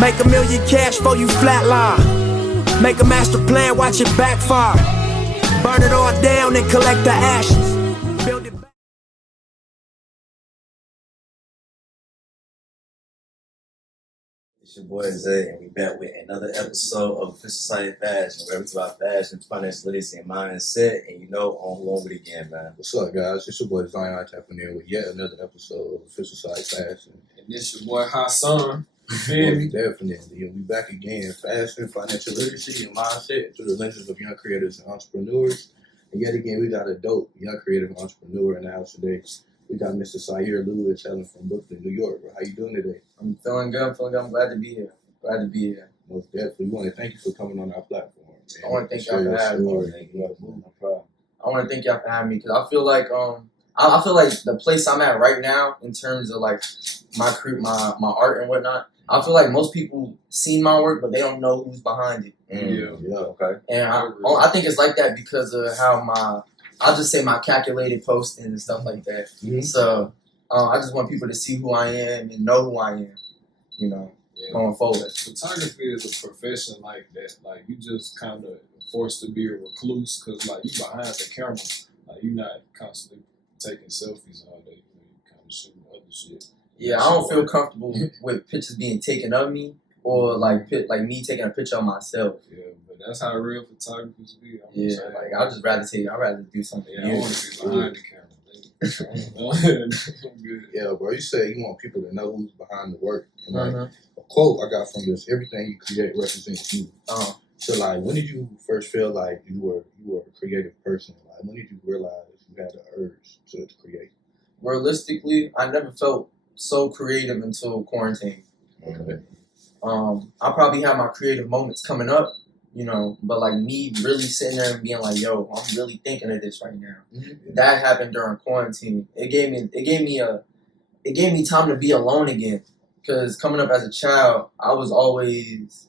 Make a million cash for you flatline. Make a master plan, watch it backfire. Burn it all down and collect the ashes. Build it back. It's your boy Zay, and we back with another episode of Official Science Fashion, where it's about fashion, financial literacy, and mindset. And on with it again, man. What's up, guys? It's your boy Zion tapping in with yet another episode of Official Science Fashion. And this your boy Hassan. You feel me? Definitely. And we back again. Fashion, financial literacy, and mindset through the lenses of young creators and entrepreneurs. And yet again, we got a dope young creative entrepreneur in the house today. We got Mr. Syeir Louis hailing from Brooklyn, New York. How you doing today? I'm feeling good. I'm glad to be here. Most definitely. We want to thank you for coming on our platform. Man. I want to thank y'all for having me. No problem. I want to thank y'all for having me because I feel like I feel like the place I'm at right now in terms of like my art and whatnot. I feel like most people seen my work, but they don't know who's behind it. Yeah, okay. And I think it's like that because of how I'll just say my calculated posting and stuff like that. Mm-hmm. So I just want people to see who I am and know who I am, going forward. Photography is a profession like that. Like, you just kind of forced to be a recluse because, like, you behind the camera. Like, you're not constantly taking selfies all day. You kind of shooting other shit. Yeah, I don't feel comfortable with pictures being taken of me or like me taking a picture of myself. Yeah, but that's how real photographers be. I'd rather do something. Yeah, I want to be behind the camera. Yeah, bro. You say you want people to know who's behind the work. And like, a quote I got from this: "Everything you create represents you." So, like, when did you first feel like you were a creative person? Like, when did you realize you had the urge to create? Realistically, I never felt so creative until quarantine. Okay. I probably have my creative moments coming up, but like me really sitting there and being like, yo, I'm really thinking of this right now. Mm-hmm. That That happened during quarantine. It gave me time to be alone again. Cause coming up as a child, I was always,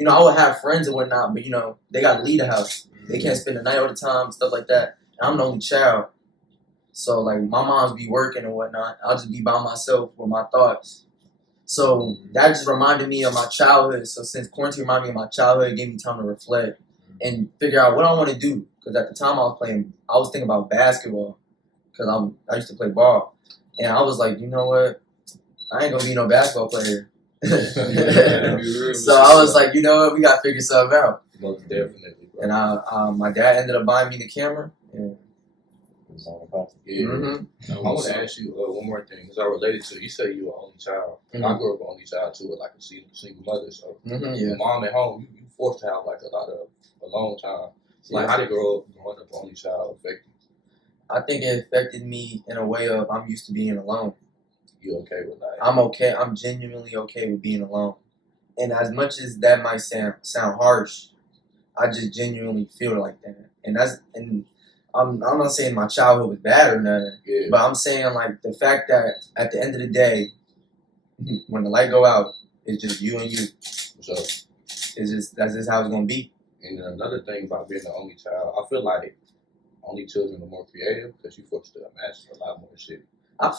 I would have friends and whatnot, but they gotta leave the house. They can't spend the night all the time, stuff like that. And I'm the only child. So like my moms be working and whatnot. I'll just be by myself with my thoughts. So that just reminded me of my childhood. So since quarantine reminded me of my childhood, it gave me time to reflect and figure out what I want to do. Because at the time I was thinking about basketball. Because I used to play ball. And I was like, you know what? I ain't going to be no basketball player. So I was like, you know what? We got to figure something out. Most definitely. Bro. And my dad ended up buying me the camera. And Yeah. Mm-hmm. I want to ask you one more thing. Because I related to, you say you were only child. Mm-hmm. I grew up only child too, with like a single mother. So Yeah. mom at home, you forced to have like a lot of alone time. So, like, how did growing up only child affect you? I think it affected me in a way of I'm used to being alone. You okay with that? I'm okay. I'm genuinely okay with being alone. And as much as that might sound harsh, I just genuinely feel like that. And I'm not saying my childhood was bad or nothing, but I'm saying like the fact that at the end of the day, when the light go out, it's just you and you. So That's just how it's gonna be. and another thing about being the only child, I feel like only children are more creative because you're forced to imagine a lot more shit. I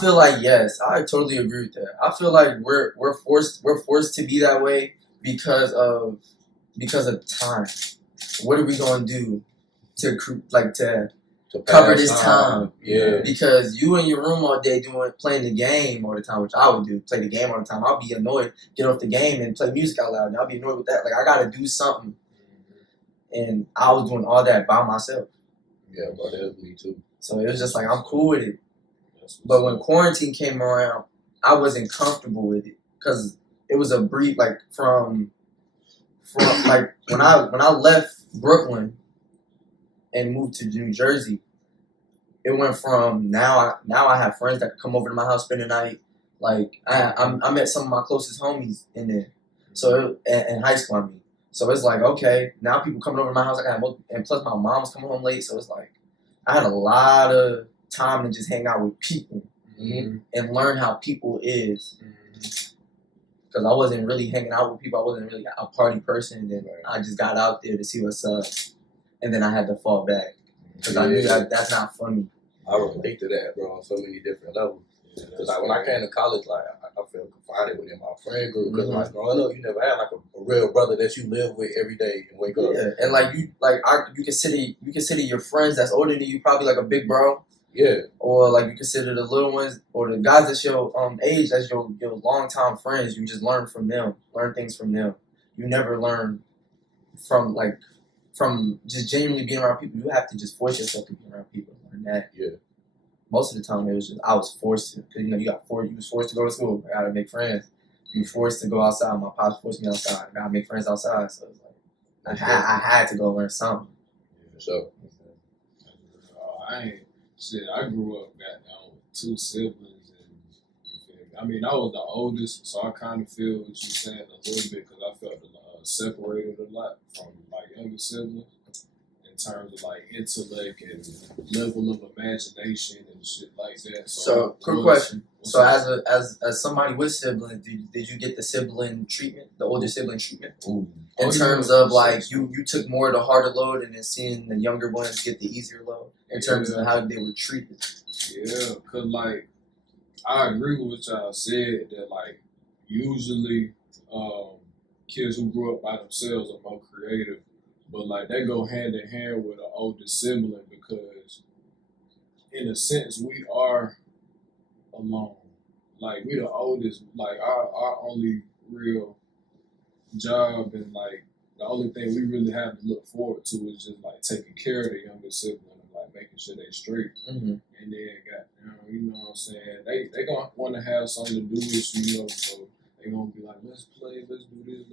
feel like yes, I totally agree with that. I feel like we're forced to be that way because of time. What are we gonna do to cover this time? Yeah. Because you in your room all day playing the game all the time, which I would do, play the game all the time. I'll be annoyed, get off the game and play music out loud. And I'll be annoyed with that. Like I gotta do something. And I was doing all that by myself. Yeah, bro, that's me too. So it was just like I'm cool with it. But when quarantine came around, I wasn't comfortable with it because it was a brief from like when I left Brooklyn and moved to New Jersey, it went from now I have friends that could come over to my house spend the night. Like I met some of my closest homies in there, so in high school I mean. So it's like okay, now people coming over to my house. And plus my mom's coming home late, so it's like I had a lot of time to just hang out with people and learn how people is. Because I wasn't really hanging out with people. I wasn't really a party person. And then I just got out there to see what's up. And then I had to fall back. Because I knew that's not for me. I relate to that, bro, on so many different levels. Because when I came to college, like I felt confined find it within my friend group. Because like growing up, you never had like a real brother that you live with every day and wake up. Yeah, and like you consider your friends that's older than you probably like a big bro. Yeah. Or like you consider the little ones or the guys that's your age, that's your long time friends. You just learn from them, learn things from them. You never learn from just genuinely being around people. You have to just force yourself to be around people. Learn that. Yeah. Most of the time it was just I was forced to, because you was forced to go to school. I gotta make friends. You were forced to go outside. My pops forced me outside. I gotta make friends outside. So it's like I had to go learn something. Yeah, so I grew up with 2 siblings, and you feel me? I mean, I was the oldest, so I kind of feel what you're saying a little bit because I felt separated a lot from my younger siblings in terms of like intellect and level of imagination and shit like that. So quick question. So as somebody with siblings, did you get the sibling treatment, the older sibling treatment? ooh. In terms of like you took more of the harder load and then seeing the younger ones get the easier load in terms of how they were treated. Yeah, cause like I agree with what y'all said that like usually kids who grew up by themselves are more creative, but like they go hand in hand with an older sibling because in a sense we are alone. Like we the oldest, like our only real job and like the only thing we really have to look forward to is just like taking care of the younger sibling and like making sure they straight. Mm-hmm. And then you know what I'm saying? They gonna want to have something to do with you, you know, so they gonna be like, let's play, let's do this.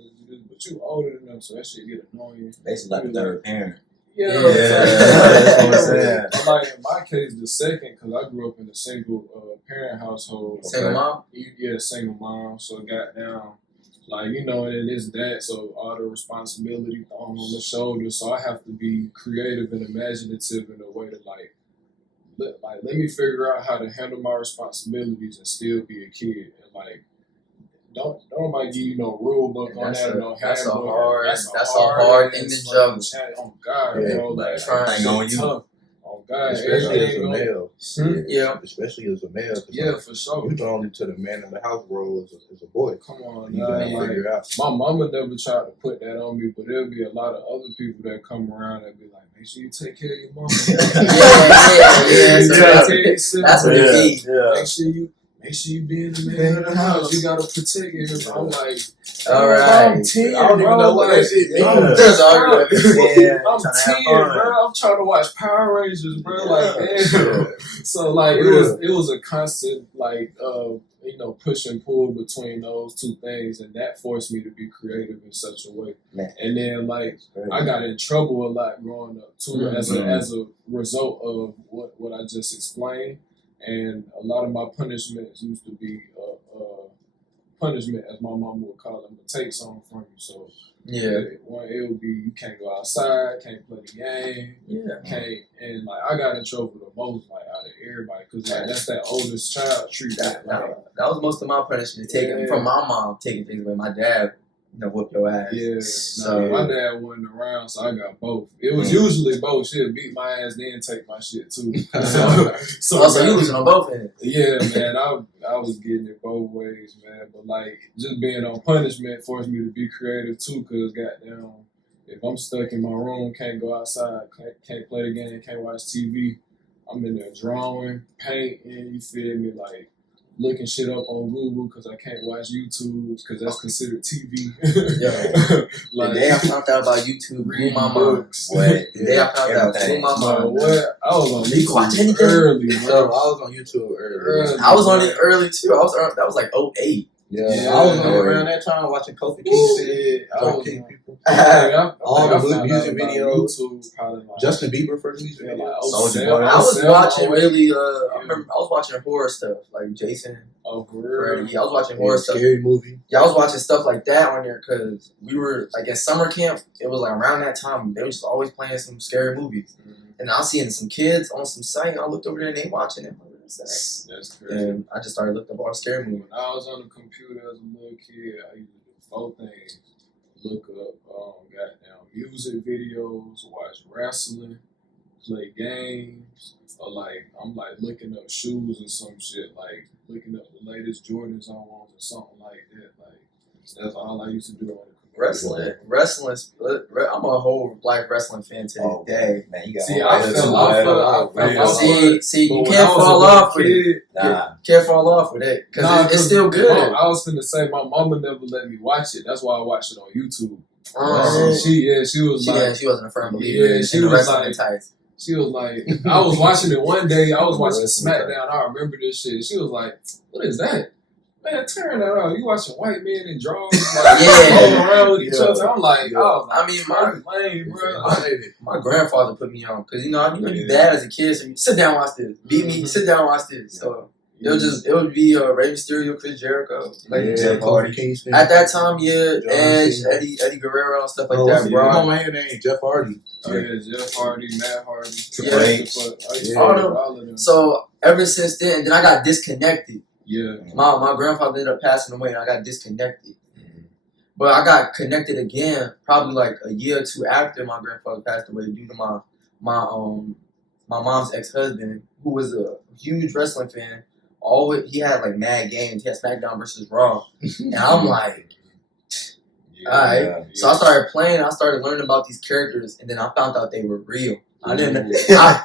But you older than them, so that shit get annoying. Basically like the third parent. Yeah, that's what I'm saying. Like in my case, the second, because I grew up in a single parent household. Single mom? Yeah, single mom. So got down, like, you know, and it is that. So all the responsibility thrown on the shoulders. So I have to be creative and imaginative in a way to let me figure out how to handle my responsibilities and still be a kid. And like, don't nobody give you no rule book on that or no that's a handbook. hard thing to juggle. Oh God, Yeah, bro, like everything on you. tough. Oh God, Especially as a everything male. Yeah. Especially as a male. 'Cause Yeah, like, for sure. you thrown into the man in the house role as a boy. Come on, You gotta like, figure it out. my mama never tried to put that on me, but there'll be a lot of other people that come around and be like, make sure you take care of your mama. Yeah. So that's what it be. Yeah. Make sure you be in the man of the house. You gotta protect him. I'm like, all right. I'm 10, I don't even know what that shit means. I'm 10, bro. I'm trying to watch Power Rangers, bro. Like, damn. So like, it was a constant like, you know, push and pull between those two things, and that forced me to be creative in such a way. Man. And then like, I got in trouble a lot growing up too, as a result of what I just explained. And a lot of my punishments used to be punishment, as my mama would call them, to take something from you. So it would be you can't go outside, can't play the game, can't, and like I got in trouble the most, like out of everybody, because like that's that oldest child treatment. That was most of my punishment, taking from my mom, taking things away. My dad, you know, whoop your ass. Yeah. So my dad wasn't around, so I got both. It was usually both. She'd beat my ass, then take my shit too. So you losing on both ends. Yeah, man. I was getting it both ways, man. But like, just being on punishment forced me to be creative too. Cause goddamn, if I'm stuck in my room, can't go outside, can't play the game, can't watch TV, I'm in there drawing, painting. You feel me? Like, looking shit up on Google because I can't watch YouTube because that's considered TV. Like, the day I found out about YouTube, blew my mind. What? The day I found out, blew my mind. What? I was on You can watch YouTube anything? early. So I was on YouTube early. I was on it early too. That was like 08. Yeah, I was on around that time watching Kofi Kingston, people. All the music videos. YouTube, probably like, Justin Bieber first music yeah, video. like Soulja 07, Boy. I was 07, watching 08. really. I remember I was watching horror stuff like Jason. Oh, for real? Freddy. I was watching horror stuff. Scary movie. Yeah, I was watching stuff like that on there because we were like at summer camp. It was like around that time they were just always playing some scary movies, and I was seeing some kids on some site. And I looked over there and they watching it. That's crazy. And I just started looking up all the scary movies. When I was on the computer as a little kid, I used to do 4 things: look up goddamn music videos, watch wrestling, play games, or like I'm like looking up shoes or some shit, like looking up the latest Jordans I want or something like that. Like that's all I used to do on the Wrestling. I'm a whole life wrestling fan to this day. Man, you got See, all I that fell too, off man. of it. I fell off. See, you But when can't I was fall a little off with it. kid, Nah. Can't fall off with it because it's still good. I was finna say my mama never let me watch it. That's why I watched it on YouTube. Oh. She was like, She wasn't a firm believer. Yeah, in she the was wrestling like- types. she was like, I was watching it one day. I was watching SmackDown. I remember this shit. She was like, "What is that? Man, turn that off. You watching white men in drawers like rolling around with each other?" I'm like, oh, I mean, my grandfather put me on because you you bad as a kid, so you sit down, watch this. Beat me, sit down, watch this. So it would be Rey Mysterio, Chris Jericho, like Jeff Hardy. Kingston. at that time, Edge, Cena. Eddie Guerrero, and stuff like Oh, that. come Bro, on, man, name Jeff Hardy. Oh yeah, Jeff Hardy, Matt Hardy, Triple H. all of them. So ever since then, and then I got disconnected. Yeah, My grandfather ended up passing away, and I got disconnected. But I got connected again, probably like a year or two after my grandfather passed away, due to my mom's ex-husband, who was a huge wrestling fan. He had like mad games. He had SmackDown versus Raw, and I'm like, all right. So I started playing. I started learning about these characters, and then I found out they were real. I didn't,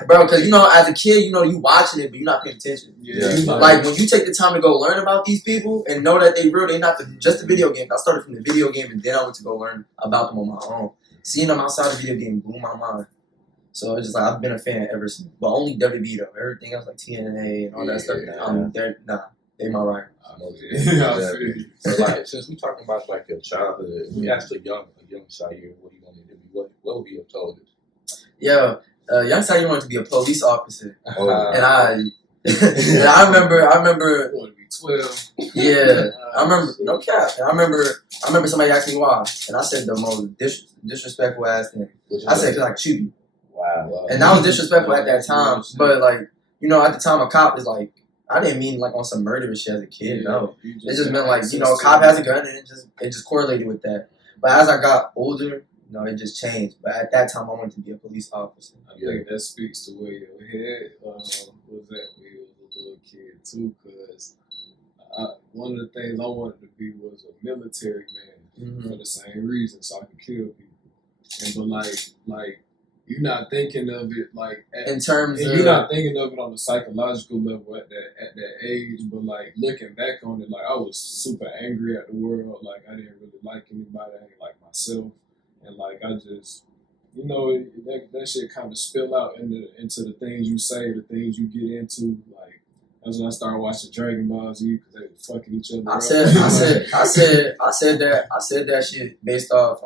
bro, because as a kid, you watching it, but you're not paying attention. Yeah. Like when you take the time to go learn about these people and know that they real, they're not just the video game. I started from the video game, and then I went to go learn about them on my own. Seeing them outside the video game blew my mind. So it's just like I've been a fan ever since, but only WWE though. Everything else like TNA and all that stuff. They my right. So like, since we talking about like your childhood, we asked a young Syeir what he wanted to be. What would he have told us? Yeah, young Syeir wanted to be a police officer, Oh, and I remember. You want to be 12? Yeah, I remember. No cap. And I remember somebody asked me why, and I said the most disrespectful ass thing. I said because I could shoot you. wow. And that was disrespectful at that time. But like, at the time a cop is like, I didn't mean like on some murderous shit as a kid. No, it just meant like a cop has a gun, and it just correlated with that. But as I got older, it just changed. But at that time, I wanted to be a police officer. I think that speaks to where your head was at when you was a little kid too, because one of the things I wanted to be was a military man for the same reason, so I could kill people. But you're not thinking of it like in terms of you're not thinking of it on the psychological level at that age. But like looking back on it, like I was super angry at the world. Like I didn't really like anybody. I didn't like myself, and like I just that shit kind of spill out into the things you say, the things you get into. Like that's when I started watching Dragon Ball Z because they were fucking each other. I said that shit based off.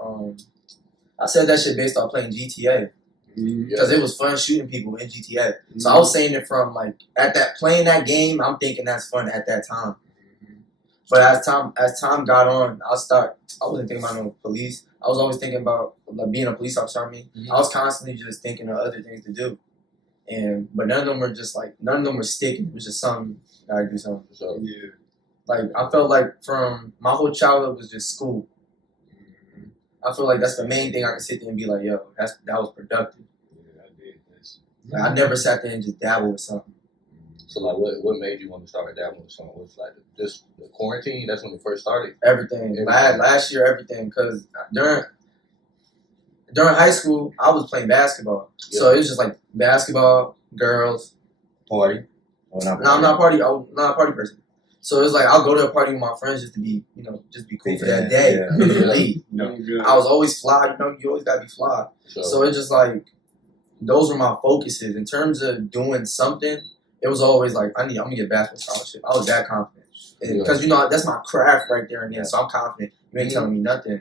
I said that shit based off playing GTA. Because it was fun shooting people in GTA. So I was saying it from like playing that game, I'm thinking that's fun at that time. But as time got on, I wasn't thinking about no police. I was always thinking about like being a police officer. I was constantly just thinking of other things to do. But none of them were sticking. It was just something I gotta do something. So like I felt like from my whole childhood was just school. I feel like that's the main thing I can sit there and be like, yo, that was productive. Yeah, I did this. Like, I never sat there and just dabble with something. So like, what made you want to start dabbling with something? Was like just the quarantine? That's when it first started. Everything. Last year, everything. Because during high school, I was playing basketball. Yeah. So it was just like basketball, girls, Party. I'm not a party. I'm not a party person. So it's like I'll go to a party with my friends just to be, just be cool for that day. Leave. I was always fly. You always gotta be fly. Sure. So it's just like those were my focuses in terms of doing something. It was always like I'm gonna get a basketball scholarship. I was that confident because that's my craft right there and then. So I'm confident. You ain't telling me nothing.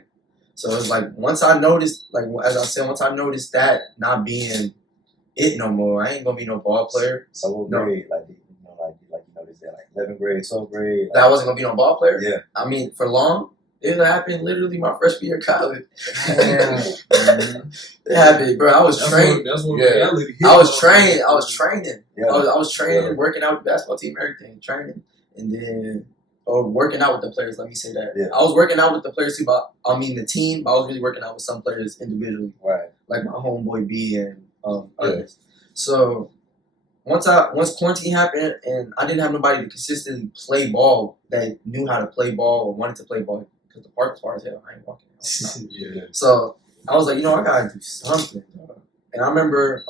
So it's like once I noticed, like as I said, once I noticed that not being it no more, I ain't gonna be no ball player. So what grade, like 11th grade, 12th grade. That I wasn't gonna be no ball player. Yeah. I mean, for long, it happened literally my freshman year of college. It happened, bro. I was trained. That's when reality hit. I was training. Yeah. I was training, working out with the basketball team, everything, training, and then working out with the players. Let me say that. Yeah. I was working out with the players too, but the team. But I was really working out with some players individually, Right. like my homeboy B and others. So once quarantine happened and I didn't have nobody to consistently play ball that knew how to play ball or wanted to play ball because the park was far as hell. I ain't walking out. Yeah. So I was like, I gotta do something. And I remember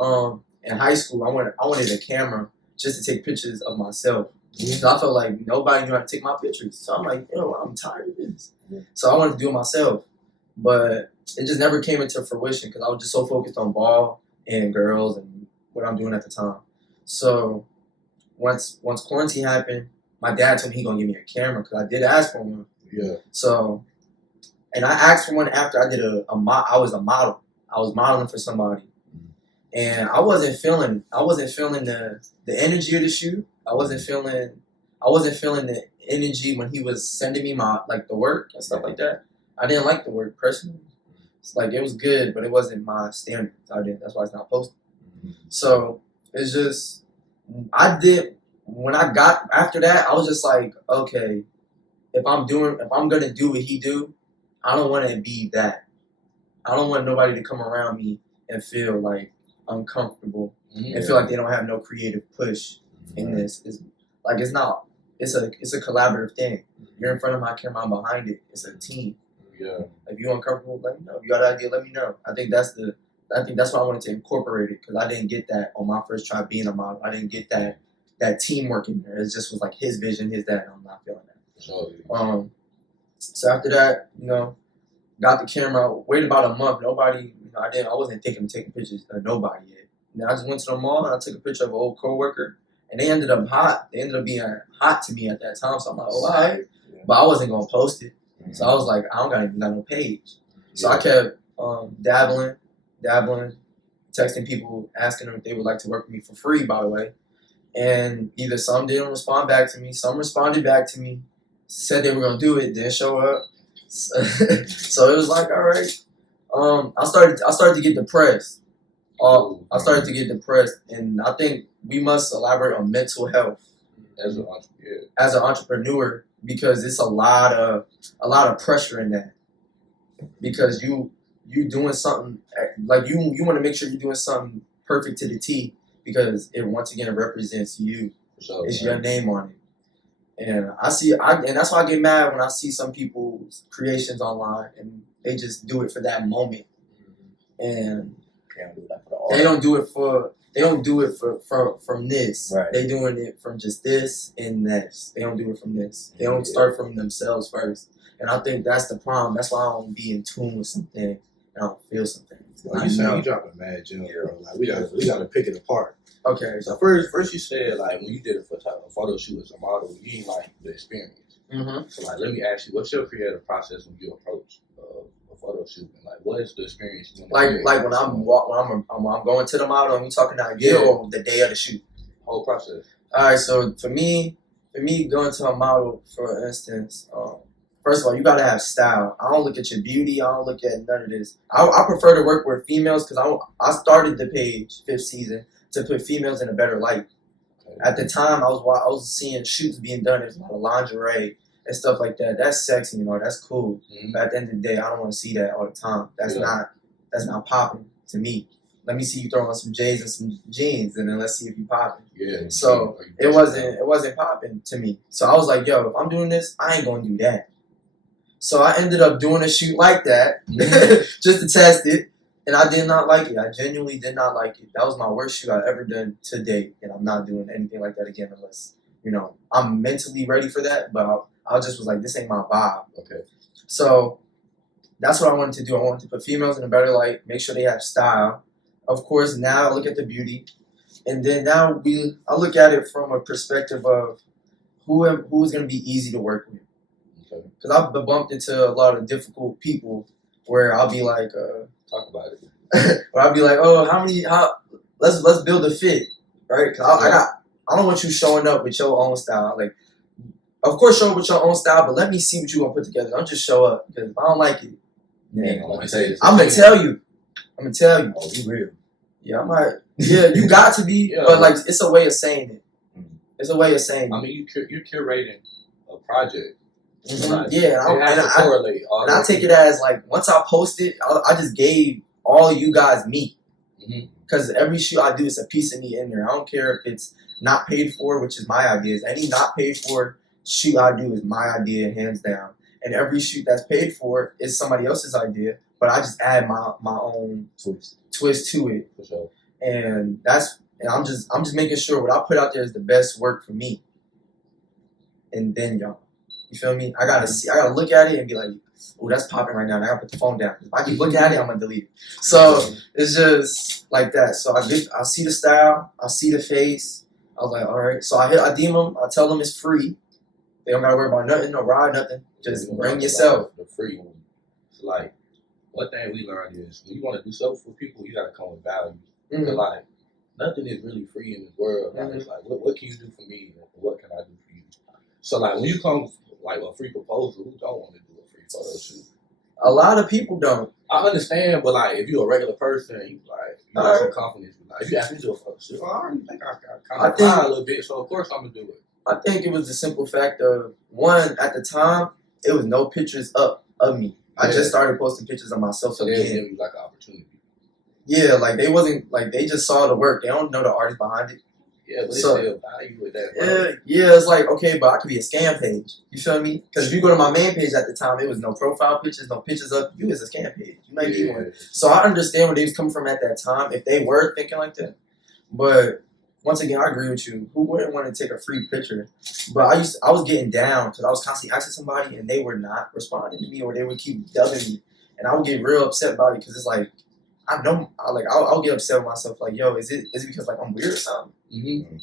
in high school, I wanted a camera just to take pictures of myself. So I felt like nobody knew how to take my pictures. So I'm like, I'm tired of this. So I wanted to do it myself. But it just never came into fruition because I was just so focused on ball and girls and what I'm doing at the time. So once quarantine happened, my dad told me he gonna give me a camera because I did ask for one. Yeah. So, and I asked for one after I did I was a model. I was modeling for somebody, and I wasn't feeling the energy of the shoot. I wasn't feeling the energy when he was sending me the work and stuff like that. I didn't like the work personally. It's like it was good, but it wasn't my standard. That's why it's not posted. So it's just when I got after that, I was just like, okay, if I'm gonna do what he do, I don't want to be that. I don't want nobody to come around me and feel like uncomfortable and feel like they don't have no creative push in this. It's a collaborative thing. You're in front of my camera, I'm behind it. It's a team. Yeah. If you're uncomfortable, let me know. If you got an idea, let me know. I think that's why I wanted to incorporate it because I didn't get that on my first try being a model. I didn't get that teamwork in there. It just was like his vision, his that, and I'm not feeling that. So after that, got the camera. Waited about a month. Nobody, I wasn't thinking of taking pictures of nobody yet. And I just went to the mall and I took a picture of an old coworker, and they ended up hot. They ended up being hot to me at that time. So I'm like, all right, but I wasn't gonna post it. So I was like, I don't got no page. So I kept dabbling, texting people, asking them if they would like to work with me for free, by the way. And either some didn't respond back to me, some responded back to me, said they were going to do it, didn't show up. So it was like, all right. I started to get depressed. I started to get depressed. And I think we must elaborate on mental health As an entrepreneur because it's a lot of pressure in that. Because you doing something like you want to make sure you're doing something perfect to the T because it once again represents you. Sure, it's your name on it. And and that's why I get mad when I see some people's creations online and they just do it for that moment. And they don't do it from this. Right. They doing it from just this and this. They don't do it from this. They don't start from themselves first. And I think that's the problem. That's why I don't be in tune with something and I don't feel something. Well, you say you dropping mad gems, bro. Like we gotta pick it apart. Okay. So first you said like when you did a photo shoot as a model, you didn't like the experience. Mm-hmm. So like let me ask you, what's your creative process when you approach a photo shoot? And like what is the experience you want to like when I'm going to the model and we talking that or the day of the shoot. Whole process. All right. So for me going to a model, for instance. First of all, you gotta have style. I don't look at your beauty. I don't look at none of this. I prefer to work with females because I started the page 5th season to put females in a better light. Okay. At the time, I was seeing shoots being done. There's a lot of lingerie and stuff like that. That's sexy, that's cool. Mm-hmm. But at the end of the day, I don't want to see that all the time. That's not popping to me. Let me see you throw on some J's and some jeans, and then let's see if you popping. Yeah. So it wasn't popping to me. So I was like, yo, if I'm doing this, I ain't gonna do that. So I ended up doing a shoot like that just to test it, and I did not like it. I genuinely did not like it. That was my worst shoot I've ever done to date, and I'm not doing anything like that again unless, I'm mentally ready for that, but I just was like, this ain't my vibe. Okay. So that's what I wanted to do. I wanted to put females in a better light, make sure they have style. Of course, now I look at the beauty, and then I look at it from a perspective of who's going to be easy to work with. Because I've bumped into a lot of difficult people where I'll be like, talk about it. Or I'll be like, oh, let's build a fit, right? Because I don't want you showing up with your own style. Like, of course, show up with your own style, but let me see what you gonna put together. Don't just show up because if I don't like it, I'm gonna tell you. Oh, you real? Yeah, I might. Yeah, you got to be, but like, it's a way of saying it. It's a way of saying it. I mean, you're curating a project. Mm-hmm. Like, yeah, I take it as like once I post it, I just gave all you guys me, Because every shoot I do is a piece of me in there. I don't care if it's not paid for, which is my ideas. Any not paid for shoot I do is my idea, hands down. And every shoot that's paid for is somebody else's idea, but I just add my own twist to it. For sure. And I'm just making sure what I put out there is the best work for me. And then y'all, you feel me? I gotta look at it and be like, oh, that's popping right now. And I gotta put the phone down. If I keep looking at it, I'm gonna delete it. So it's just like that. So I see the style, I see the face. I was like, all right. So I DM them. I tell them it's free. They don't gotta worry about nothing, no ride, nothing. Just bring yourself. The free one. It's like, one thing we learned is when you want to do something for people, you gotta come with value. Mm-hmm. So like, nothing is really free in this world. Like, it's like, what can you do for me? And what can I do for you? So like, when you come like a free proposal, who don't want to do a free photo shoot? A lot of people don't. I understand, but like, if you're a regular person, you got some confidence. Like, if you ask me to do a photo shoot, I already think I kind of cry a little bit, so of course I'm gonna do it. I think it was the simple fact of, one, at the time, it was no pictures up of me. I just started posting pictures of myself So they again. give you like an opportunity. Yeah, like they wasn't, like they just saw the work. They don't know the artist behind it. Yeah, but So- they still value with that. Bro. Yeah, it's like, okay, but I could be a scam page. You feel me? Because if you go to my main page at the time, it was no profile pictures, no pictures of you as a scam page. You might be one. So I understand where they was coming from at that time, if they were thinking like that. But once again, I agree with you. Who wouldn't want to take a free picture? But I was getting down because I was constantly asking somebody and they were not responding to me, or they would keep dubbing me, and I would get real upset about it because it's like, I know, I'll get upset with myself. Like, yo, is it because like I'm weird or something? Mm-hmm.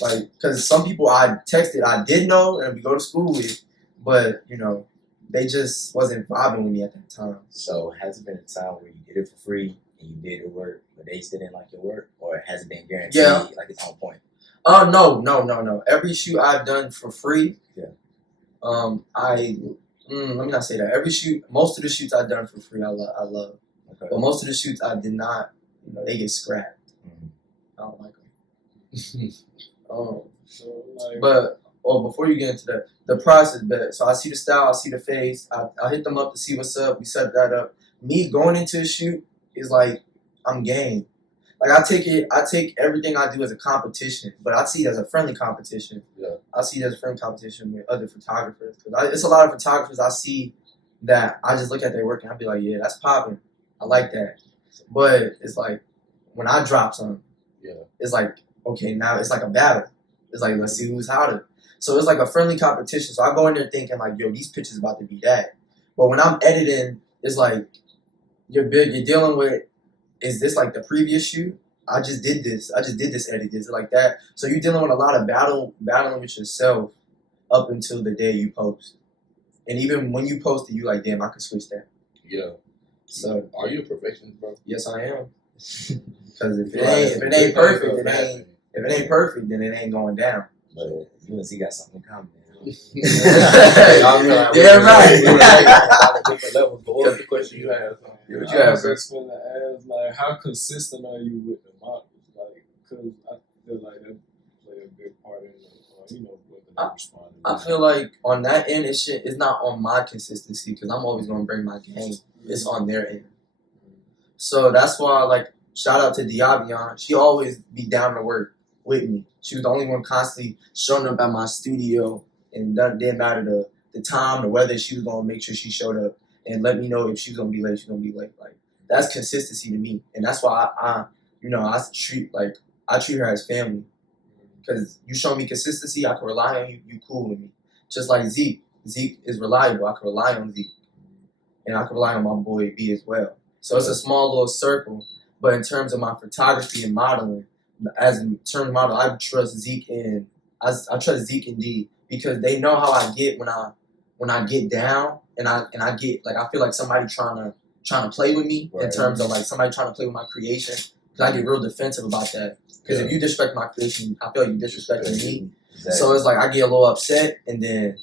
Like, because some people I texted, I did know and we go to school with, but you know, they just wasn't vibing with me at that time. So has it been a time where you did it for free and you did the work, but they still didn't like your work, or has it been guaranteed like it's on point? No. Every shoot I've done for free. Yeah. Let me not say that. Every shoot, most of the shoots I've done for free, I love. Okay. But most of the shoots I did not, you know, they get scrapped. Mm-hmm. I don't like them. So like, But before you get into that, the price is better. So I see the style, I see the face. I hit them up to see what's up. We set that up. Me going into a shoot is like I'm game. Like I take everything I do as a competition, but I see it as a friendly competition. Yeah. I see it as a friendly competition with other photographers. It's a lot of photographers I see that I just look at their work and I be like, yeah, that's popping. I like that. But it's like when I drop something, it's like, okay, now it's like a battle. It's like, let's see who's hotter. So it's like a friendly competition. So I go in there thinking like, yo, these pictures about to be that. But when I'm editing, it's like you're dealing with, is this like the previous shoot? I just did this edit, this like that. So you're dealing with a lot of battling with yourself up until the day you post. And even when you post it, you like, damn, I could switch that. Yeah. So Are you a perfectionist, bro? yes, I am. Because if it ain't perfect, then it ain't going down. But you and Z got something in common. Yeah, right. Different levels. But what's the question you have? What I you have, was bro? just gonna ask, like, how consistent are you with the models? Like, because I feel like that play a big part in, whether they respond. I feel like on that end, it's not on my consistency because I'm always going to bring my game. It's on their end. So that's why, like, shout out to Diabion. She always be down to work with me. She was the only one constantly showing up at my studio, and that didn't matter the time, the weather. She was going to make sure she showed up and let me know if she was going to be late. She's going to be late. Like, that's consistency to me, and that's why I treat her as family. Because you show me consistency, I can rely on you. You cool with me. Just like Zeke. Zeke is reliable. I can rely on Zeke. And I can rely on my boy B as well. So it's a small little circle. But in terms of my photography and modeling, I trust Zeke and I trust Zeke and D because they know how I get when I get down and I get like I feel like somebody trying to play with me in terms of like somebody trying to play with my creation. Because I get real defensive about that. Because if you disrespect my creation, I feel like you disrespecting me. Exactly. So it's like I get a little upset, and then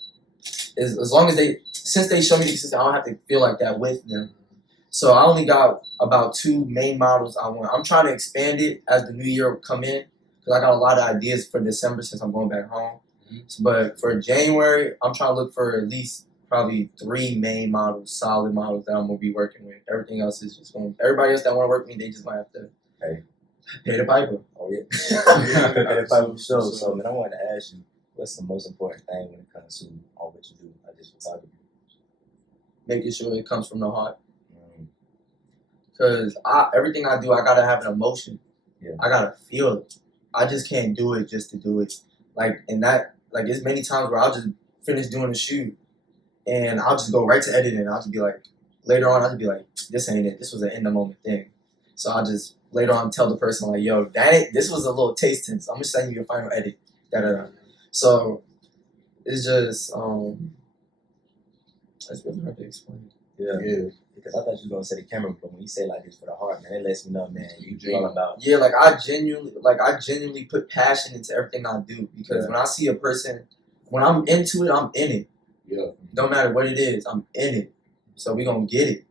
as long as since they show me the consistency, I don't have to feel like that with them. So I only got about 2 main models I want. I'm trying to expand it as the new year come in because I got a lot of ideas for December since I'm going back home. Mm-hmm. But for January, I'm trying to look for at least probably 3 main models, solid models that I'm gonna be working with. Everything else is just going. Everybody else that want to work with me, they just might have to Pay the piper. Oh yeah. Pay the piper for sure. So man, I wanted to ask you, what's the most important thing when it comes to all what you do, like this photography? Making sure it comes from the heart. Mm. Because everything I do, I gotta have an emotion. Yeah. I gotta feel it. I just can't do it just to do it. Like, and that, like, there's many times where I'll just finish doing the shoot and I'll just go right to editing. I'll just be like, later on, I'll just be like, this ain't it. This was an in the moment thing. So I'll just later on tell the person, like, yo, this was a little taste test. I'm just sending you a final edit. Da-da-da. So it's just, it's really hard to explain. Yeah. Because I thought you were gonna say the camera, but when you say like this for the heart, man, it lets me know, man, you dream about. Yeah, like I genuinely put passion into everything I do because when I see a person, when I'm into it, I'm in it. Yeah. Don't matter what it is, I'm in it. So we gonna get it.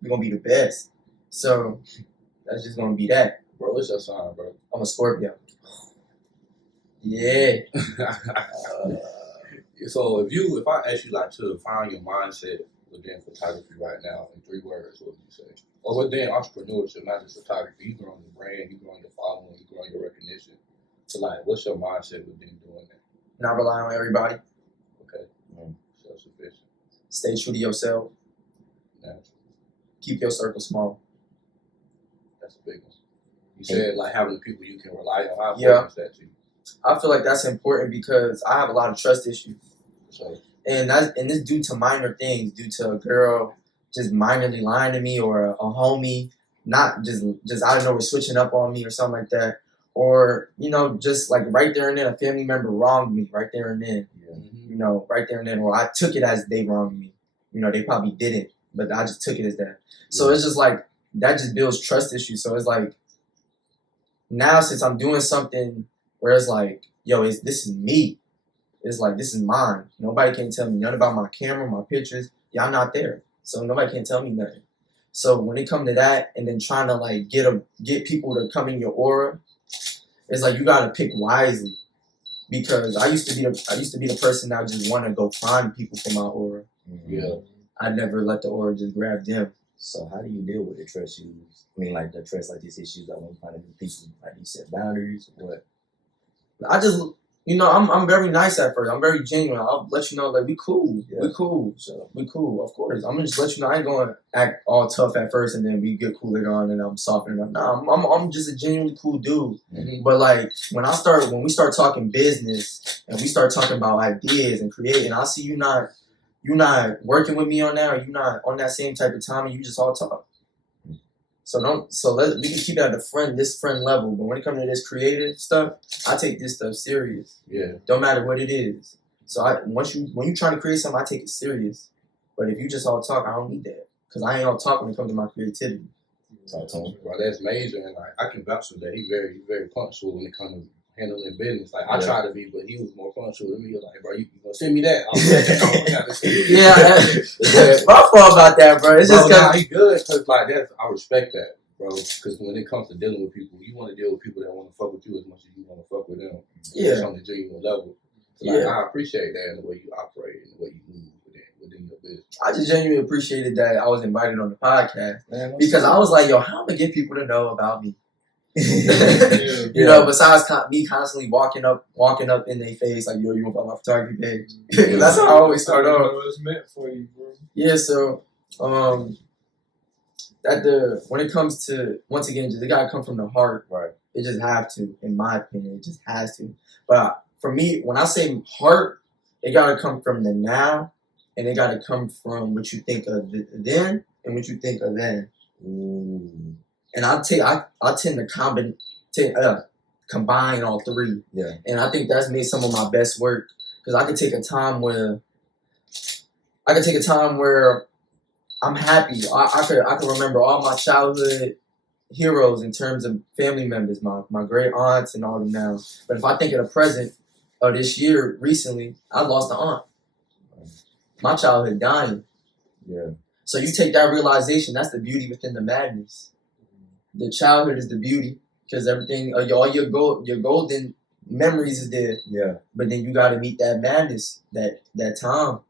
We gonna be the best. So that's just gonna be that. Bro, what's your sign, bro? I'm a Scorpio. Yeah. So if I ask you like to define your mindset within photography right now in 3 words, what would you say? Or within entrepreneurship, not just photography, you growing your brand, you growing your following, you growing your recognition. So like, what's your mindset within doing that? Not relying on everybody. Okay. Self-sufficient. Stay true to yourself. Natural. Keep your circle small. That's a big one. You said like having the people you can rely on. How Yeah. important is that to you? I feel like that's important because I have a lot of trust issues. So And it's due to minor things, due to a girl just minorly lying to me or a homie not just I don't know, switching up on me or something like that. Or, you know, just like right there and then a family member wronged me right there and then. You know, right there and then. Or I took it as they wronged me. You know, they probably didn't, but I just took it as that. So it's just like that just builds trust issues. So it's like now since I'm doing something where it's like, yo, this is me. It's like, this is mine. Nobody can tell me nothing about my camera, my pictures. Y'all not there. So nobody can tell me nothing. So when it come to that and then trying to like get people to come in your aura, it's like you gotta pick wisely. Because I used to be the person that just want to go find people for my aura. yeah. I never let the aura just grab them. So how do you deal with the trust issues? I mean, like the trust, like these issues, like when you find new people, like you set boundaries, what? I just, you know, I'm very nice at first. I'm very genuine. I'll let you know, like, we cool. Yeah. We cool. So we cool, of course. I'm gonna just let you know I ain't gonna act all tough at first and then we get cool later on and I'm softening up. Nah, I'm just a genuinely cool dude. Mm-hmm. But like when we start talking business and we start talking about ideas and creating, I see you not working with me on that, or you not on that same type of time, and you just all talk. So we can keep it at this friend level. But when it comes to this creative stuff, I take this stuff serious. Yeah. Don't matter what it is. So when you trying to create something, I take it serious. But if you just all talk, I don't need that because I ain't all talk when it comes to my creativity. Talk to him. Bro, that's major, and like I can vouch for that. He's very punctual when it comes to handling business. Like I try to be, but he was more punctual than me. He was like, bro, you gonna send me that? Yeah, my fault about that, bro. It's just because he good. Cause like that, I respect that, bro. Because when it comes to dealing with people, you want to deal with people that want to fuck with you as much as you want to fuck with them. Yeah, on the genuine level. So like, I appreciate that and the way you operate and the way you move within your business. I just genuinely appreciated that I was invited on the podcast because I was like, yo, how am I gonna get people to know about me? You know, besides me constantly walking up in their face like, yo, you want my photography page? That's how I always start off. It's meant for you, bro. Yeah, so when it comes to, once again, just it gotta come from the heart. Right. It just have to, in my opinion, it just has to. But for me, when I say heart, it gotta come from the now, and it gotta come from what you think of then and what you think of then. Ooh. And I tend to combine all three. Yeah. And I think that's made some of my best work because I could take a time where I'm happy. I could remember all my childhood heroes in terms of family members, my great aunts and all of them now. But if I think of the present of this year recently, I lost an aunt. My childhood dying. Yeah. So you take that realization, that's the beauty within the madness. The childhood is the beauty because everything, all your golden memories is there. Yeah. But then you got to meet that madness, that time.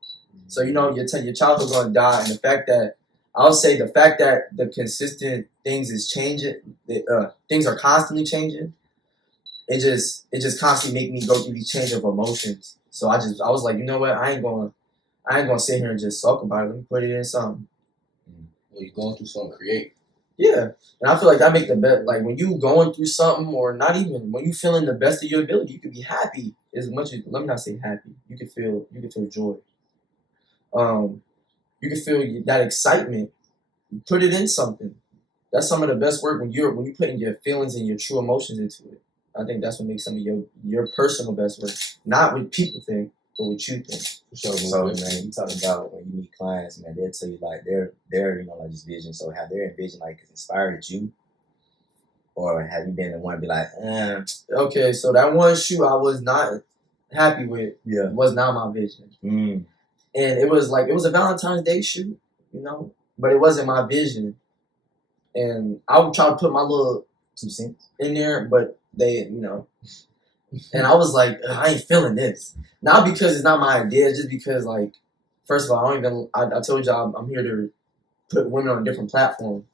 So you know your childhood gonna die, and the fact that I'll say the fact that the consistent things is changing, things are constantly changing. It just constantly make me go through these change of emotions. So I was like, you know what? I ain't gonna sit here and just talk about it. Let me put it in something. When you're going through something, create. Yeah, and I feel like that make the best. Like when you going through something, or not even when you feeling the best of your ability, you could be happy as much as. Let me not say happy. You can feel joy. You can feel that excitement. Put it in something. That's some of the best work when you're putting your feelings and your true emotions into it. I think that's what makes some of your personal best work. Not what people think, but what you think. So man, you talk about when you meet clients, man, they'll tell you like their like this vision. So have their vision like inspired you, or have you been the one to be like, Okay, so that one shoe I was not happy with. Yeah. Was not my vision. And it was a Valentine's Day shoe, but it wasn't my vision. And I would try to put my little 2 cents in there, but they, and I was like, I ain't feeling this. Not because it's not my idea, just because, like, first of all, I told y'all I'm here to put women on a different platform.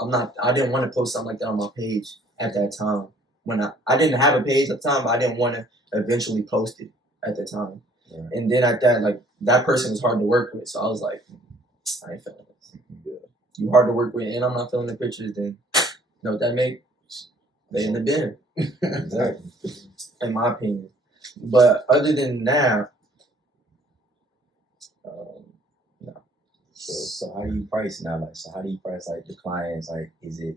I didn't want to post something like that on my page at that time. When I didn't have a page at the time, but I didn't want to eventually post it at the time. Yeah. And then at that, like, that person was hard to work with. So I was like, I ain't feeling this. Yeah. You hard to work with, and I'm not feeling the pictures, then you know what that make? They in the bin. Exactly. In my opinion. But other than that, no. So how do you price now? Like, so how do you price like the clients? Like, is it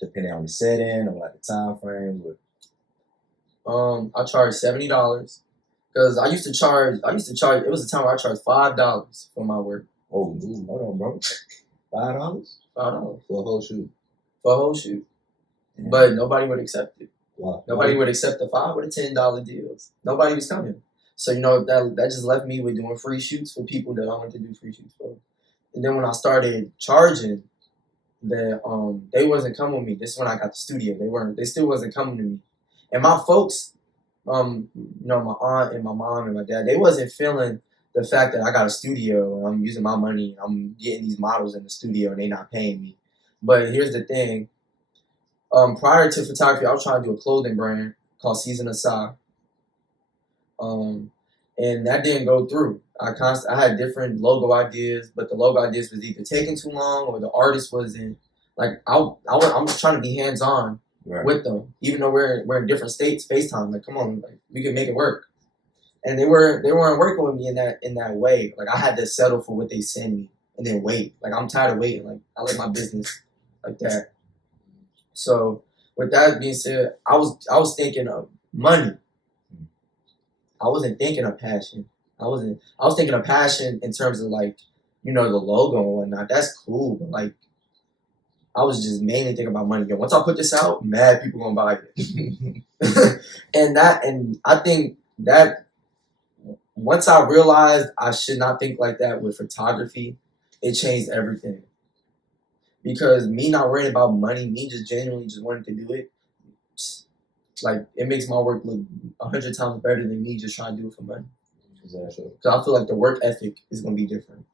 depending on the setting or like the time frame? I charge $70 because I used to charge. It was a time where I charged $5 for my work. Oh, hold on, bro. $5? $5 For a whole shoot. For a whole shoot. Yeah. But nobody would accept it. Wow. Nobody would accept the $5 or the $10 deals. Nobody was coming. So that just left me with doing free shoots for people that I wanted to do free shoots for. And then when I started charging, they wasn't coming with me. This is when I got the studio. They still wasn't coming to me. And my folks, my aunt and my mom and my dad, they wasn't feeling the fact that I got a studio and I'm using my money and I'm getting these models in the studio and they not paying me. But here's the thing. Prior to photography, I was trying to do a clothing brand called Season of Syeir. And that didn't go through. I had different logo ideas, but the logo ideas was either taking too long or the artist wasn't like I'm trying to be hands on with them, even though we're in different states. FaceTime, like, come on, like, we can make it work. And they weren't working with me in that way. Like, I had to settle for what they send me and then wait. Like, I'm tired of waiting. Like, I like my business like that. So with that being said, I was thinking of money. I wasn't thinking of passion. I was thinking of passion in terms of, like, the logo and whatnot. That's cool, but, like, I was just mainly thinking about money. Yo, once I put this out, mad people gonna buy it. and I think that once I realized I should not think like that with photography, it changed everything. Because me not worrying about money, me just genuinely just wanting to do it, like, it makes my work look 100 times better than me just trying to do it for money. Exactly. Because I feel like the work ethic is going to be different.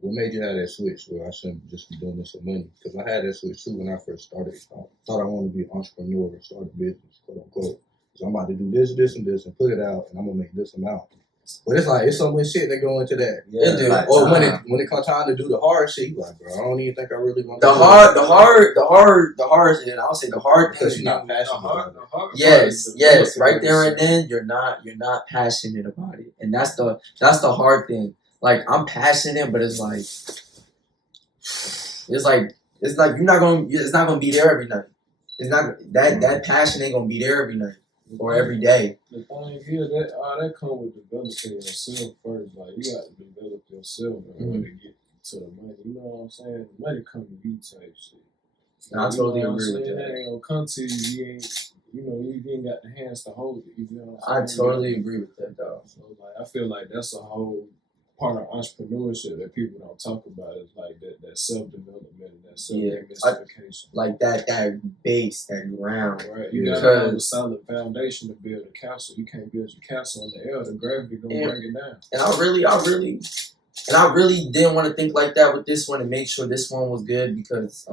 What made you have that switch where I shouldn't just be doing this for money? Because I had that switch too when I first started. I thought I wanted to be an entrepreneur and start a business, quote unquote. So I'm about to do this, this, and this, and put it out, and I'm going to make this amount. But it's so much shit that go into that. Yeah, dude. Or when it comes time to do the hard shit, you like, bro, I don't even think I really want to the do hard shit, and I'll say the hard thing. Because you're not passionate about it. Yes. Right there and then, you're not passionate about it. And that's the hard thing. Like, I'm passionate, but it's not gonna be there every night. It's not that passion ain't gonna be there every night or every day. The thing is that comes with developing yourself first. Like, you got to develop yourself in order to get to the money. You know what I'm saying? The money come to you type shit. No, I totally agree with that. That ain't gonna come to you. You ain't got the hands to hold it. You know what I I'm saying? totally agree with that, though. So, like, I feel like that's a whole part of entrepreneurship that people don't talk about. Is like that self-development and that self-mystification. Like that base, that ground. Right. You gotta have a solid foundation to build a castle. You can't build your castle on the air. The gravity gonna bring it down. And I really And I really didn't want to think like that with this one and make sure this one was good because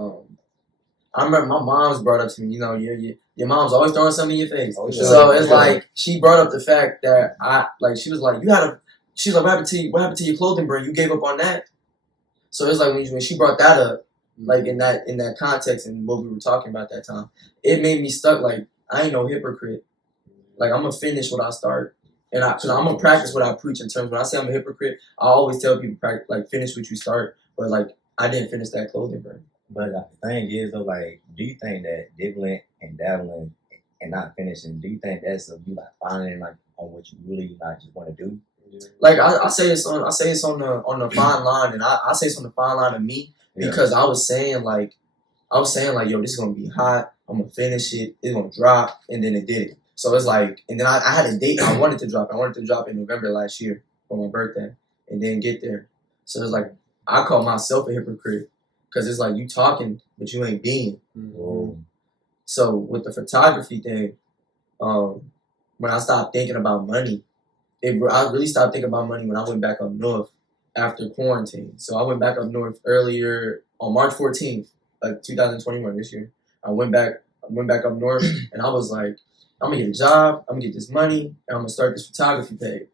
I remember my mom's brought up to me, your mom's always throwing something in your face. Oh, yeah. So it's like she brought up the fact that she was like, she's like, what happened to your clothing brand? You gave up on that. So it's like when she brought that up, like in that context and what we were talking about that time, it made me stuck. Like I ain't no hypocrite. Like I'm gonna finish what I start, and I'm gonna practice what I preach. In terms when I say I'm a hypocrite, I always tell people finish what you start. But like I didn't finish that clothing brand. But the thing is though, like, do you think that dibbling and dabbling and not finishing, do you think that's you like finding like on what you really like just want to do? Like I say it's on the fine line, and I say it's on the fine line of me because I was saying like, yo, this is gonna be hot. I'm gonna finish it. It's gonna drop, and then it did it. So it's like, and then I had a date. I wanted to drop. I wanted to drop in November last year for my birthday, and didn't get there. So it's like I call myself a hypocrite because it's like you talking, but you ain't being. Mm-hmm. So with the photography thing, when I stopped thinking about money. I really stopped thinking about money when I went back up north after quarantine. So I went back up north earlier on March 14th, 2021 this year. I went back up north and I was like, I'm gonna get a job, I'm gonna get this money, and I'm gonna start this photography page.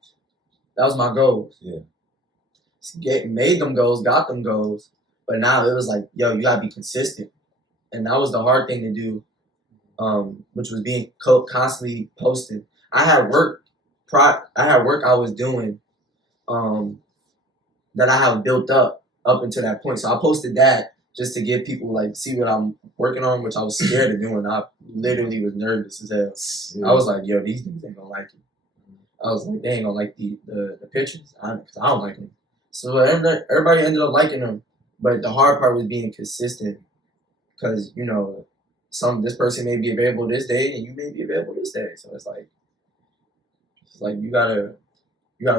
That was my goals. Yeah. Made them goals, got them goals, but now it was like, yo, you gotta be consistent. And that was the hard thing to do, which was being constantly posted. I had work I was doing that I have built up until that point. So I posted that just to give people like see what I'm working on, which I was scared of doing. I literally was nervous as hell. I was like, yo, these niggas ain't gonna like it. I was like, they ain't gonna like the pictures because I don't like them. So everybody ended up liking them. But the hard part was being consistent because, this person may be available this day and you may be available this day. So it's like you gotta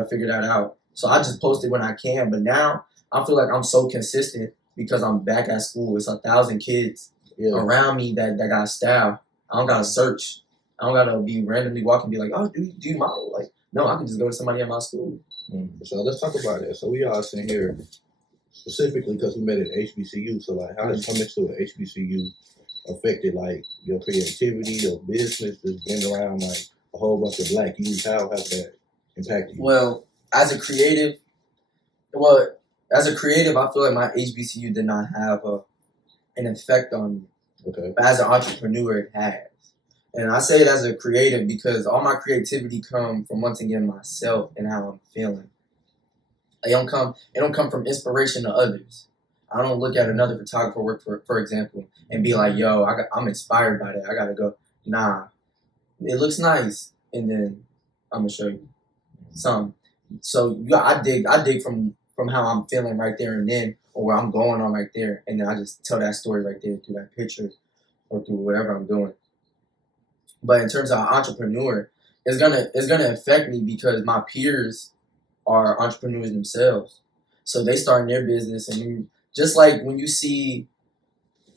figure that out. So I just post it when I can, but now I feel like I'm so consistent because I'm back at school. It's 1,000 kids around me that got style. I don't gotta search. I don't gotta be randomly walking and be like, oh, do you model? Like, no, I can just go to somebody at my school. So let's talk about that. So we all sitting here specifically because we met at HBCU. So like, how does coming to an HBCU affected like your creativity, your business, just being around like a whole bunch of black youth? How has that impacted you? Well, as a creative, I feel like my HBCU did not have an effect on me. Okay. But as an entrepreneur, it has. And I say it as a creative because all my creativity come from once again myself and how I'm feeling. It don't come from inspiration to others. I don't look at another photographer work for example and be like, yo, I'm inspired by that. I gotta go. Nah, it looks nice, and then I'm gonna show you some. So I dig from how I'm feeling right there and then, or where I'm going on right there, and then I just tell that story right there through that picture or through whatever I'm doing. But in terms of an entrepreneur, it's gonna affect me because my peers are entrepreneurs themselves, so they starting their business, and just like when you see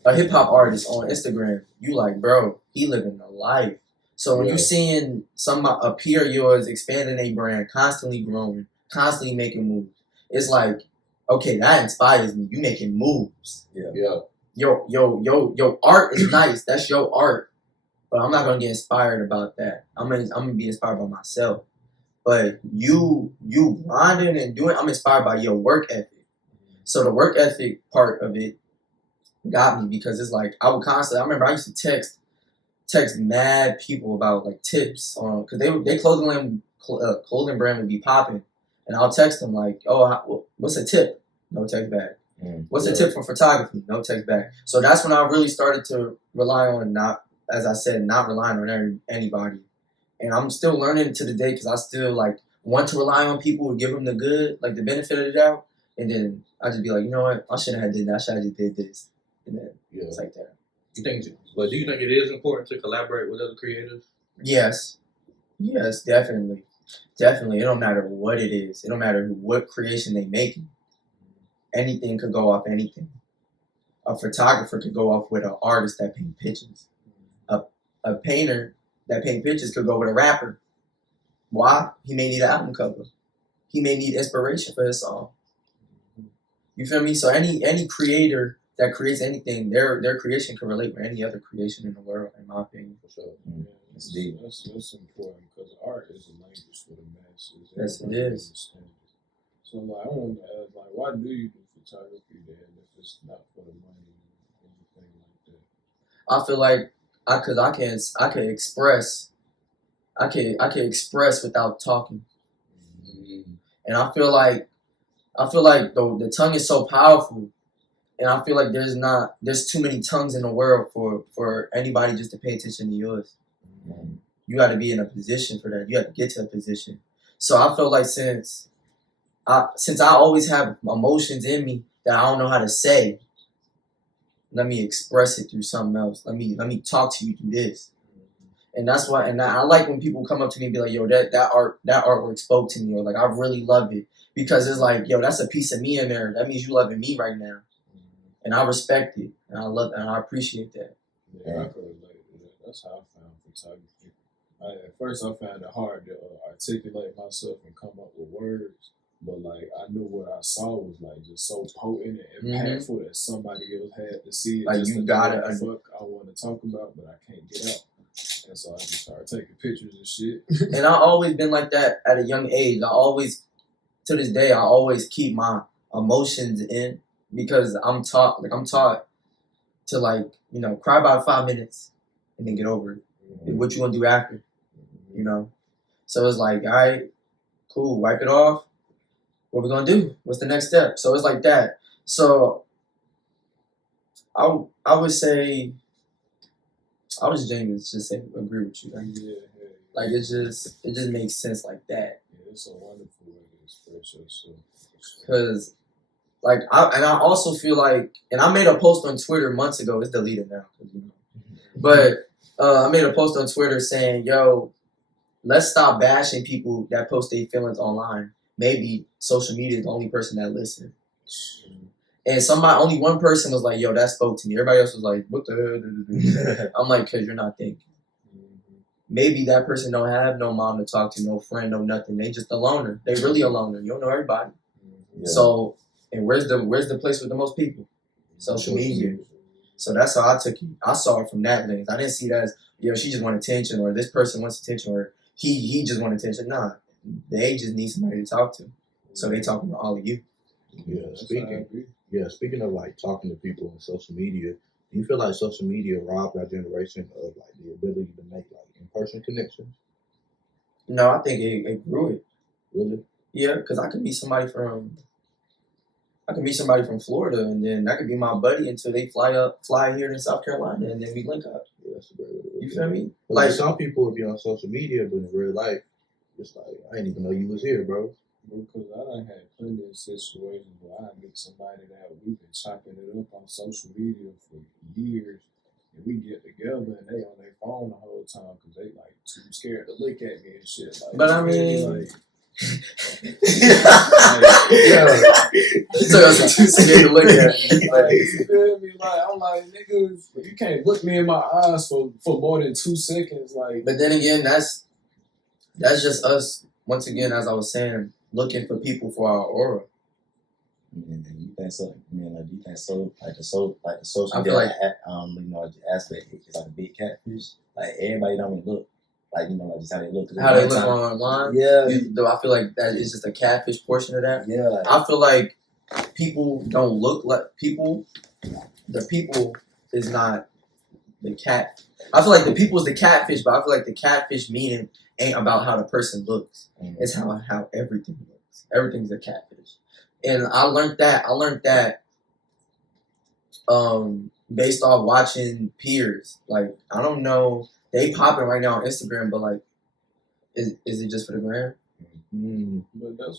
a hip hop artist on Instagram, you like, bro, he living the life. So when you seeing a peer of yours expanding a brand, constantly growing, constantly making moves, it's like, okay, that inspires me. You making moves. Yeah. Your art is nice. That's your art. But I'm not gonna get inspired about that. I'm gonna be inspired by myself. But you grinding and doing, I'm inspired by your work ethic. So the work ethic part of it got me because it's like I remember I used to text mad people about like tips on because they clothing brand would be popping, and I'll text them like, oh, what's a tip? No text back. What's a tip for photography? No text back. So that's when I really started to rely on not relying on anybody, and I'm still learning to the day because I still like want to rely on people and give them the good, like the benefit of the doubt, and then I just be like, you know what, I shouldn't have did that. I should have just did this, and then it's like that. Do you think it is important to collaborate with other creators? Yes, definitely. It don't matter what it is. It don't matter what creation they make. Anything could go off anything. A photographer could go off with an artist that paint pictures. A painter that paint pictures could go with a rapper. Why? He may need an album cover. He may need inspiration for his song. You feel me? So any creator that creates anything, their creation can relate with any other creation in the world, in my opinion. For sure. It's deep. That's important because art is a language for the masses. Yes, it Everybody is. understands it. So like, I want to ask, like, why do you do photography then if it's not for the money and anything like that? I feel like I can express without talking, and I feel like the tongue is so powerful, and I feel like there's too many tongues in the world for anybody just to pay attention to yours. You got to be in a position for that. You have to get to a position. So I feel like since I always have emotions in me that I don't know how to say, let me express it through something else. Let me talk to you through this. And that's why, and I like when people come up to me and be like, yo, that artwork spoke to me, or like, I really love it. Because it's like, yo, that's a piece of me in there. That means you loving me right now. And I respect it. And I appreciate that. Yeah, I could relate to that. That's how I found photography. At first, I found it hard to articulate myself and come up with words. But like, I knew what I saw was like just so potent and impactful that somebody else had to see it. Like, just you to got know it. what the fuck I want to talk about, but I can't get out. And so I just started taking pictures and shit. And I always been like that at a young age. To this day, I always keep my emotions in because I'm taught to like, you know, cry about 5 minutes and then get over it. And what you gonna do after, you know? So it's like, all right, cool, wipe it off. What we gonna do? What's the next step? So it's like that. So I would say, I was genuinely just say agree with you. Like it just makes sense like that. Yeah, it's a wonderful way to express yourself. Cause like I also feel like, and I made a post on Twitter months ago. It's deleted now, you know. But I made a post on Twitter saying, yo, let's stop bashing people that post their feelings online. Maybe social media is the only person that listens. And only one person was like, yo, that spoke to me. Everybody else was like, what the hell? I'm like, because you're not thinking. Maybe that person don't have no mom to talk to, no friend, no nothing. They just a loner. They really a loner. You don't know everybody. Yeah. So, and where's the place with the most people? Social media. So that's how I took it. I saw it from that lens. I didn't see that as, yo, she just want attention, or this person wants attention, or he just want attention. Nah, they just need somebody to talk to. So they talking to all of you. Speaking of like talking to people on social media, do you feel like social media robbed our generation of like the ability to make like in-person connections? No, I think it grew it. Really? Yeah, because I could meet somebody from Florida, and then that could be my buddy until they fly here to South Carolina, and then we link up. Yeah, that's a great way to You feel me? But like some people would be on social media, but in real life, it's like, I didn't even know you was here, bro. Because I done had plenty of situations where I meet somebody that we've been chopping it up on social media for years, and we get together and they on their phone the whole time because they like too scared to look at me and shit. Like, But I mean, like, so that's too scared to look at me. Like, you feel me? Like, I'm like, niggas, you can't look me in my eyes for more than 2 seconds. Like, But then again, that's just us. Once again, as I was saying, looking for people for our aura. You think so? I mean, like, do you think so? Like the social I feel media, aspect is like a big catfish. Like everybody don't even look like like just how they look. How they look online. Yeah. Though I feel like that is just a catfish portion of that. Yeah. Like, I feel like people don't look like people. The people is not the cat. I feel like the people is the catfish, but I feel like the catfish meaning ain't about how the person looks. It's how everything looks. Everything's a catfish. And I learned that based off watching peers. Like, I don't know, they popping right now on Instagram, but like, is it just for the gram? But that's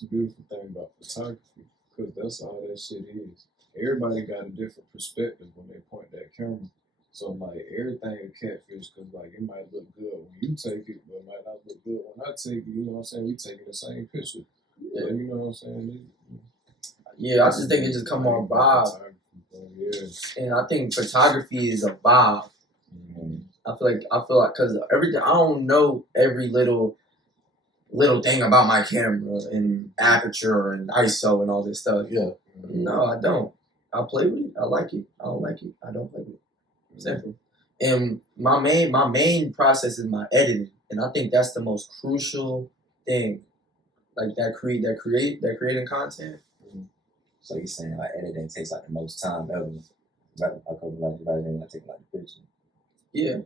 the beautiful thing about photography, because that's all that shit is. Everybody got a different perspective when they point that camera. So like everything is catfish, because like it might look good when you take it, but it might not look good when I take it. You know what I'm saying? We taking the same picture. Yeah. You know what I'm saying? Yeah, I just think it just come on vibe. Yeah. And I think photography is a vibe. I feel like because everything, I don't know every little little thing about my camera and aperture and ISO and all this stuff. Yeah. No, I don't. I play with it. I like it. I don't like it. I don't play with it. Simple. And my main process is my editing, and I think that's the most crucial thing. Like creating content. So you're saying like editing takes like the most time ever? Like everybody like taking like a picture. Yeah.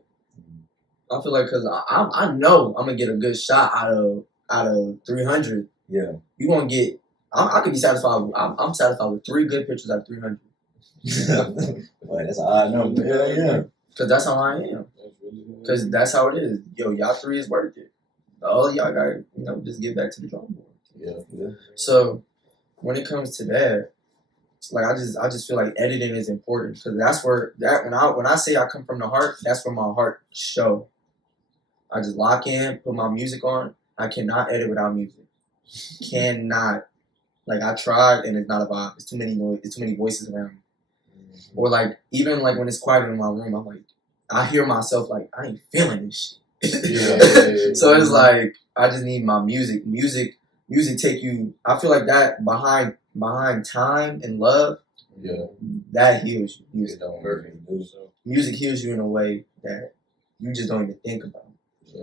I feel like because I know I'm gonna get a good shot out of 300. Yeah. You gonna get. I could be satisfied. I'm satisfied with 3 good pictures out of 300. Boy, that's an odd number. Yeah. Because that's how I am. Because that's how it is. Yo, y'all 3 is worth it. All y'all gotta just get back to the drawing board. Yeah. So when it comes to that, like I just feel like editing is important because that's where when I say I come from the heart, that's where my heart show. I just lock in, put my music on. I cannot edit without music. Cannot. Like I tried and it's not a vibe. It's too many noise. It's too many voices around me. Or like even like when it's quiet in my room, I'm like I hear myself like I ain't feeling this shit. Yeah. So it's like I just need my music. Music take you. I feel like that behind time and love. Yeah. That heals you. Music heals you in a way that you just don't even think about.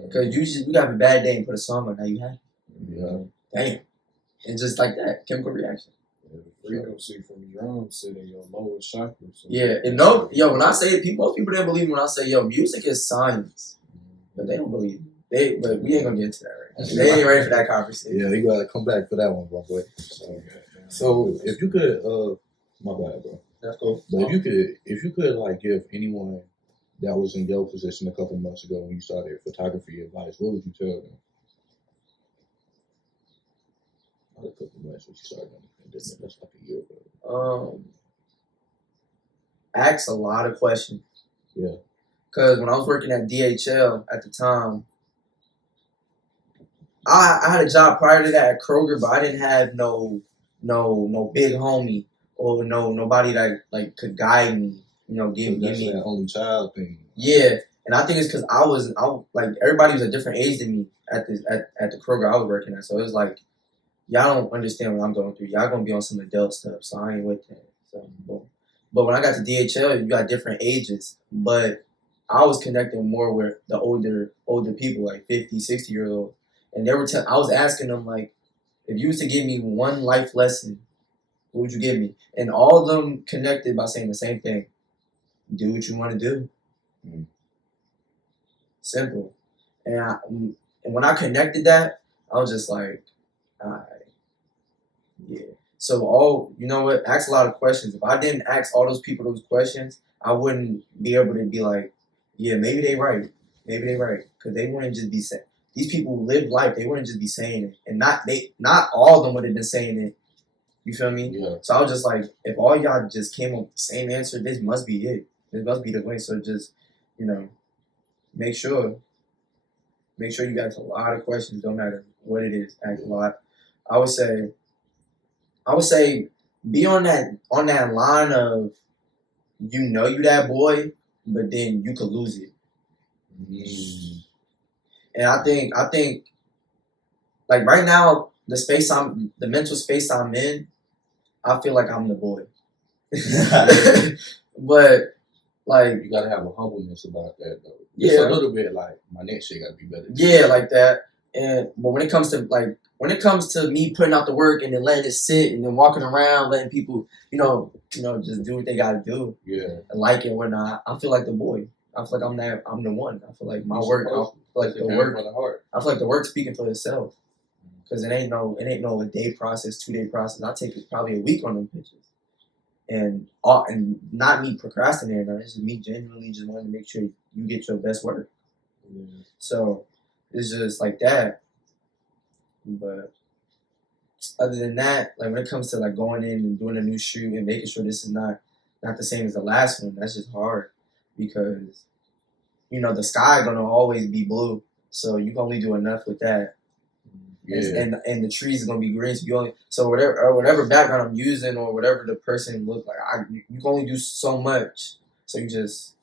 Because you got a bad day and put a song on, now you happy. Yeah. Damn. And just like that, chemical reaction. Frequency from drums sitting your lowest chakra. So Yeah, and when I say it, most people didn't believe me when I say, music is science. But they don't believe it. But we ain't gonna get into that right now. They ain't ready for that conversation. Yeah, you gotta come back for that one, bro. So if you could, my bad, bro. That's cool. But if you could like give anyone that was in your position a couple months ago when you started photography advice, what would you tell them? Not a couple months when you started, that's like a year ago. Ask a lot of questions. Yeah. Because when I was working at DHL at the time, I had a job prior to that at Kroger, but I didn't have no big homie or nobody that like could guide me. Give me that only child thing. Yeah, and I think it's because I like everybody was a different age than me at the Kroger I was working at. So it was like y'all don't understand what I'm going through. Y'all gonna be on some adult stuff, so I ain't with that. So, but when I got to DHL, you got different ages, but I was connecting more with the older people, like 50, 60-year-old, and they were I was asking them like, if you was to give me one life lesson, what would you give me? And all of them connected by saying the same thing: do what you want to do. Simple. And when I connected that, I was just like, all right, yeah. So ask a lot of questions. If I didn't ask all those people those questions, I wouldn't be able to be like, yeah, maybe they right. Maybe they right. Because they wouldn't just be saying, these people who live life, they wouldn't just be saying it. And not all of them would have been saying it. You feel me? Yeah. So I was just like, if all y'all just came up with the same answer, this must be it. This must be the way. So just, make sure you ask a lot of questions, don't matter what it is. Ask a lot. I would say be on that line of you that boy, but then you could lose it. And I think like right now the mental space I'm in, I feel like I'm the boy. But like you gotta have a humbleness about that though. Yeah, it's a little bit like my next shit gotta be better. Yeah, like that. But when it comes to me putting out the work and then letting it sit and then walking around, letting people, just do what they gotta do. Yeah. And like it or not, I feel like the boy. I feel like I'm the one. I feel like my work. I feel like the work speaking for itself. Because it ain't no a day process, 2-day process. I take probably a week on them pictures. And not me procrastinating, it's just me genuinely just wanting to make sure you get your best work. So it's just like that. But other than that, like when it comes to like going in and doing a new shoot and making sure this is not the same as the last one, that's just hard because the sky gonna always be blue, so you can only do enough with that. Yeah. And the trees are gonna be green, so whatever background I'm using or whatever the person looks like, you can only do so much. So you just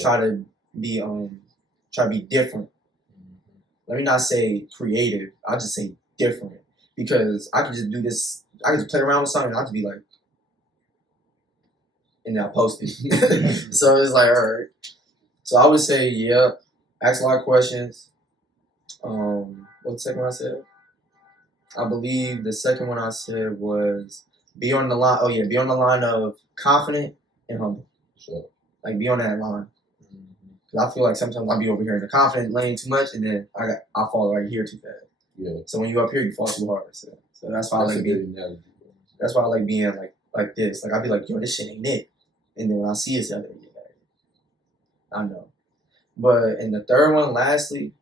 try to be different. let me not say creative. I'll just say different because I can just do this. I can just play around with something. And I'll just be like, and then I post it. So it's like, all right. So I would say, yeah, ask a lot of questions. What's the second one I said? I believe the second one I said was be on the line. Oh yeah, be on the line of confident and humble. Sure. Like be on that line. Because I feel like sometimes I'll be over here in the confident lane too much, and then I fall right here too fast. Yeah. So when you up here, you fall too hard. So that's why I like being. That's why I like being like this. Like I'll be like, yo, this shit ain't it. And then when I see it, I'll be like, yeah, I know. But in the third one, lastly,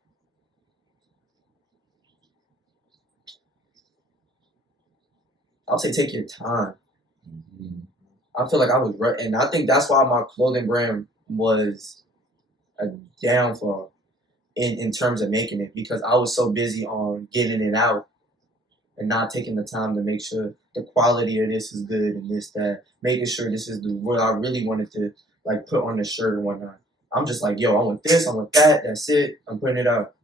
I'll say take your time. Mm-hmm. I feel like I was right, and I think that's why my clothing brand was a downfall in terms of making it, because I was so busy on getting it out and not taking the time to make sure the quality of this is good and this, that, making sure this is what I really wanted to like put on the shirt and whatnot. I'm just like, yo, I want this, I want that, that's it, I'm putting it out.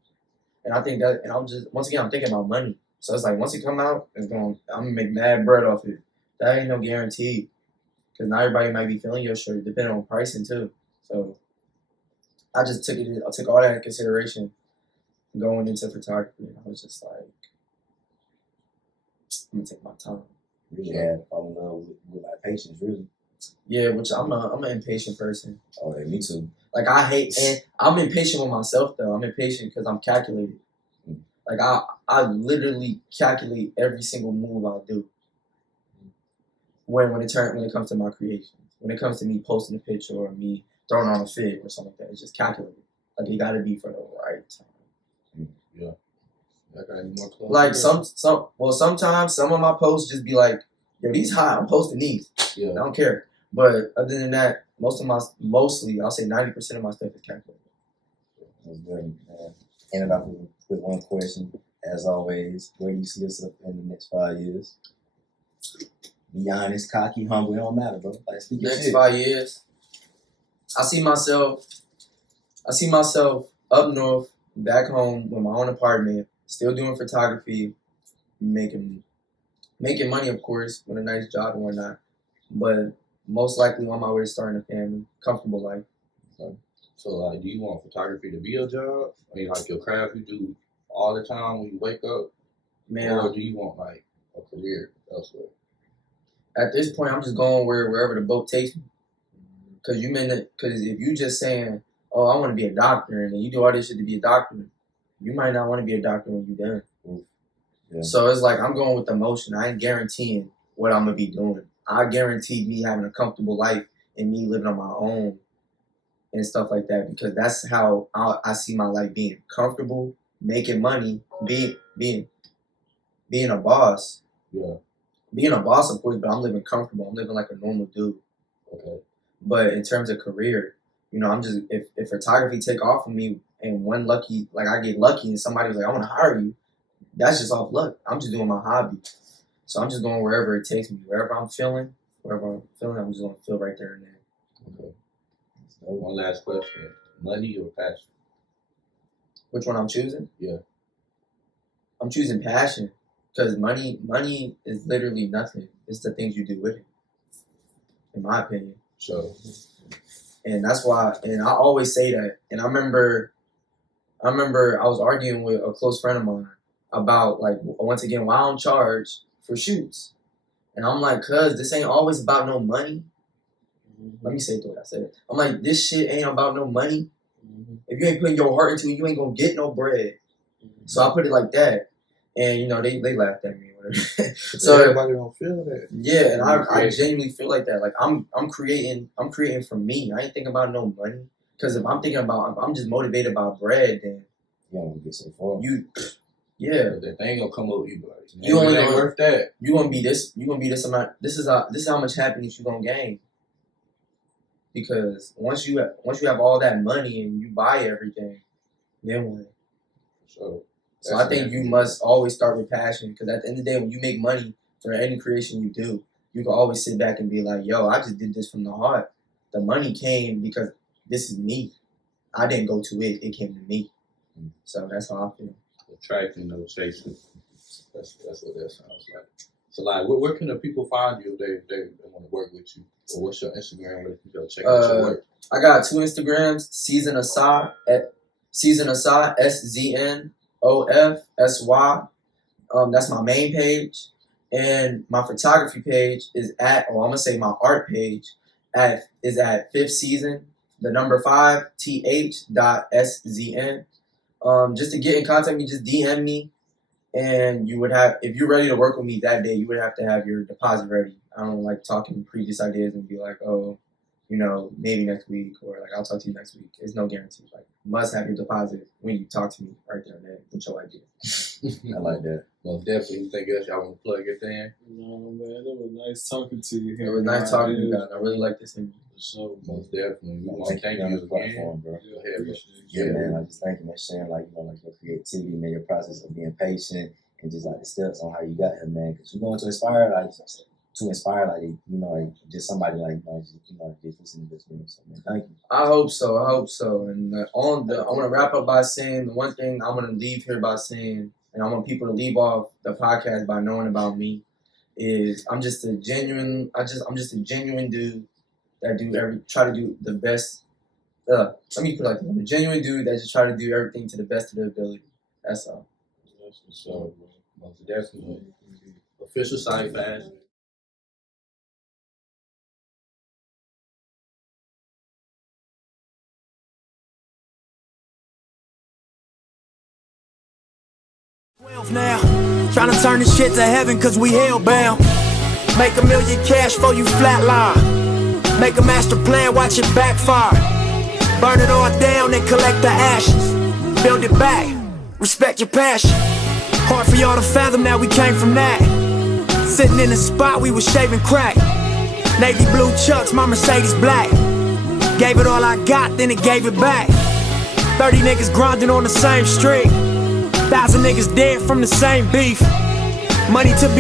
And I think that, and I'm just, once again, I'm thinking about money. So it's like, once it come out, I'm gonna make mad bread off it. That ain't no guarantee. Because not everybody might be feeling your shirt, depending on pricing too. So I just took all that into consideration going into photography. And I was just like, I'm gonna take my time. Really had to fall in love with like patience, really. Yeah, which I'm an impatient person. Oh, yeah, me too. Like I hate, and I'm impatient with myself though. I'm impatient because I'm calculated. Like I literally calculate every single move I'll do. When it comes to my creations, when it comes to me posting a picture or me throwing on a fit or something like that, it's just calculated. Like it got to be for the right time. Yeah. I got any more clothes? Like sometimes some of my posts just be like, yo, these hot, I'm posting these. Yeah. I don't care. But other than that, mostly I'll say 90% of my stuff is calculated. That's good, man. Ended off with one question, as always. Where do you see yourself in the next 5 years? Be honest, cocky, humble. It don't matter, bro. Like, speak your Next shit. 5 years, I see myself up north, back home with my own apartment, still doing photography, making money, of course, with a nice job and whatnot. But most likely on my way to starting a family, comfortable life. So, like, do you want photography to be your job? I mean, like, your craft you do all the time when you wake up? Man, Or do you want, like, a career elsewhere? at this point, I'm just going wherever the boat takes me. Because if you just saying, oh, I want to be a doctor, and then you do all this shit to be a doctor, you might not want to be a doctor when you're done. Yeah. So it's like I'm going with the motion. I ain't guaranteeing what I'm going to be doing. I guarantee me having a comfortable life and me living on my own and stuff like that, because that's how I see my life being comfortable, making money, being a boss. Yeah. Being a boss, of course, but I'm living comfortable. I'm living like a normal dude. Okay. But in terms of career, I'm just, if photography take off of me and I get lucky and somebody was like, I want to hire you, that's just off luck. I'm just doing my hobby. So I'm just going wherever it takes me. Wherever I'm feeling, I'm just going to feel right there and then. Okay. So one last question. Money or passion? Which one I'm choosing? Yeah. I'm choosing passion, because money is literally nothing. It's the things you do with it, in my opinion. So. And that's why, and I always say that. And I remember I was arguing with a close friend of mine about, like, once again, why I don't charge for shoots. And I'm like, cuz this ain't always about no money. Let me say it the way I said it. I'm like, this shit ain't about no money. If you ain't putting your heart into it, you ain't gonna get no bread. So I put it like that. And, they laughed at me or whatever. So everybody don't feel that. yeah, and I genuinely feel like that. Like I'm creating for me. I ain't thinking about no money. Because if I'm just motivated by bread, then You don't get so far. yeah. That they ain't gonna come up with you, like, You only ain't gonna- worth that. You're gonna be this amount. This is how much happiness you're gonna gain. Because once you have all that money and you buy everything, then what? So I think you must always start with passion, because at the end of the day, when you make money for any creation you do, you can always sit back and be like, yo, I just did this from the heart. The money came because this is me. I didn't go to it. It came to me. So that's how I feel. Attracting, no chasing. That's what that sounds like. So like, where can the people find you if they want to work with you? Or what's your Instagram where they can go check out your work? I got 2 Instagrams, Season of Syeir, SZNOFSY. That's my main page. And my photography page is I'm gonna say my art page is at 5th Season, the number 5, th.szn. Just to get in contact with me, just DM me. And you would have, if you're ready to work with me that day, you would have to have your deposit ready. I don't like talking previous ideas and be like, oh, maybe next week, or like, I'll talk to you next week. There's no guarantee. Like, you must have your deposit when you talk to me right there and then with your idea. I like that. Most definitely. Anything else y'all want to plug it in? No, man, it was nice talking to you. It was nice talking to you guys. I really like this interview. So, Most definitely. We want to thank on you the again. platform, bro. Go ahead, bro. Yeah, man. I just thank you for sharing, like your creativity, man, your process of being patient, and just like the steps on how you got here, man. Because you're going to inspire, like just somebody like, just listen to this, man. So, man, thank you. I hope so. And I want to wrap up by saying the one thing I want to leave here by saying, and I want people to leave off the podcast by knowing about me, is I'm just a genuine dude that try to do the best. Let me put it like that. I'm a genuine dude that just try to do everything to the best of their ability. That's all. that's what's up, man. Most definitely. Official site fast. Now, trying to turn this shit to heaven cause we hellbound. Make $1 million cash for you flatline. Make a master plan, watch it backfire. Burn it all down and collect the ashes. Build it back, respect your passion. Hard for y'all to fathom that we came from that. Sitting in the spot we was shaving crack. Navy blue chucks, my Mercedes black. Gave it all I got, then it gave it back. 30 niggas grinding on the same street. 1,000 niggas dead from the same beef. Money to be